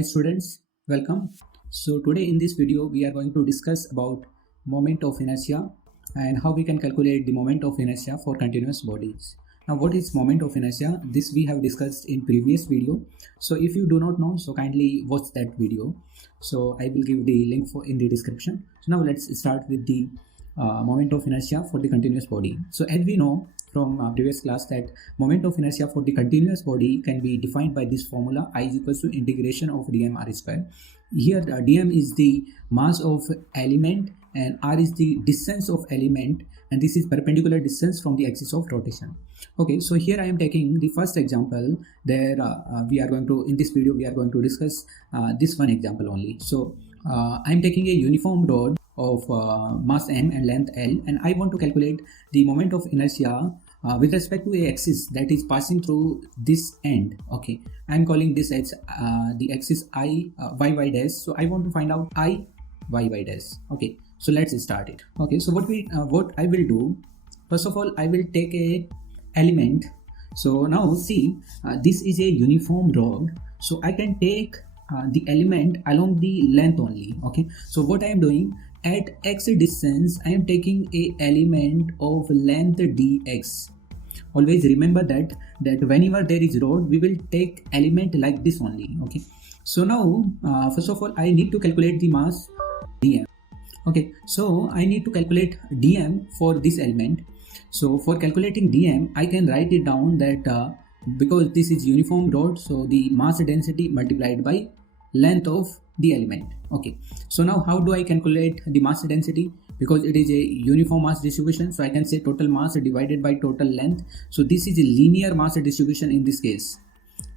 Hi students, welcome. So today in this video we are going to discuss about moment of inertia and how we can calculate the moment of inertia for continuous bodies. Now what is moment of inertia? This we have discussed in previous video. So if you do not know, so kindly watch that video. So I will give the link in the description. So now let's start with the moment of inertia for the continuous body. So as we know from previous class that moment of inertia for the continuous body can be defined by this formula: I is equals to integration of dm r square. Here dm is the mass of element and r is the distance of element, and this is perpendicular distance from the axis of rotation. Okay, so here I am taking the first example. There we are going to, in this video we are going to discuss this one example only. So I am taking a uniform rod of mass m and length l, and I want to calculate the moment of inertia with respect to a axis that is passing through this end. Okay, I am calling this as the axis I y dash. So I want to find out I y dash. Okay, so let's start it. Okay, so what I will do, first of all I will take a element. So now see, this is a uniform rod, so I can take the element along the length only. Okay, so what I am doing, at x distance I am taking a element of length dx. Always remember that whenever there is rod we will take element like this only. Okay, so now first of all I need to calculate the mass dm. Okay, so I need to calculate dm for this element. So for calculating dm I can write it down that because this is uniform rod, so the mass density multiplied by length of the element. Okay, so now how do I calculate the mass density? Because it is a uniform mass distribution, so I can say total mass divided by total length. So this is a linear mass distribution in this case.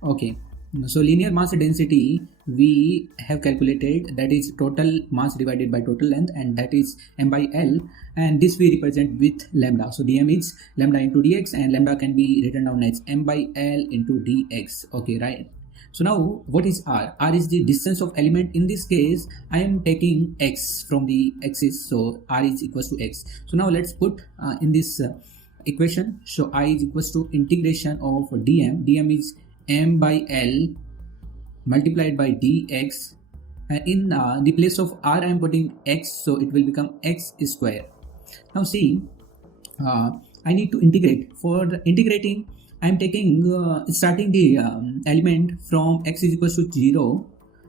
Okay, so linear mass density we have calculated, that is total mass divided by total length, and that is m by l, and this we represent with lambda. So dm is lambda into dx, and lambda can be written down as m by l into dx. Okay, right. So now what is r? R is the distance of element. In this case I am taking x from the axis, so r is equals to x. So now let's put in this equation. So I is equals to integration of dm is m by l multiplied by dx, and in the place of r I am putting x, so it will become x square. Now see, I need to integrate. For integrating I am taking starting the element from x is equals to 0,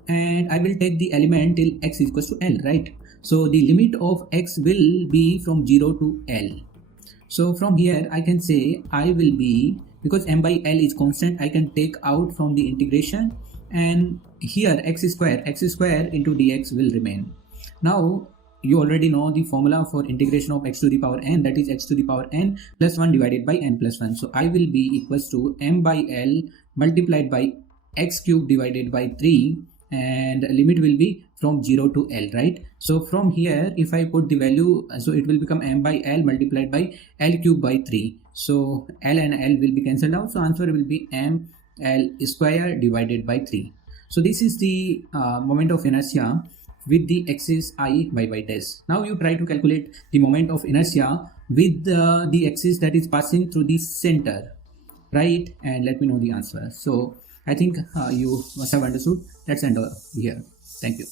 and I will take the element till x is equals to l, right? So the limit of x will be from 0 to l. So from here I can say I will be, because m by l is constant, I can take out from the integration, and here x square into dx will remain. Now you already know the formula for integration of x to the power n, that is x to the power n plus 1 divided by n plus 1. So I will be equals to m by l multiplied by x cube divided by 3, and limit will be from 0 to l, right? So from here if I put the value, so it will become m by l multiplied by l cube by 3. So l and l will be cancelled out, so answer will be m l square divided by 3. So this is the moment of inertia with the axis I y dash. Now you try to calculate the moment of inertia with the axis that is passing through the center, right? And let me know the answer. So I think you must have understood. Let's end here. Thank you.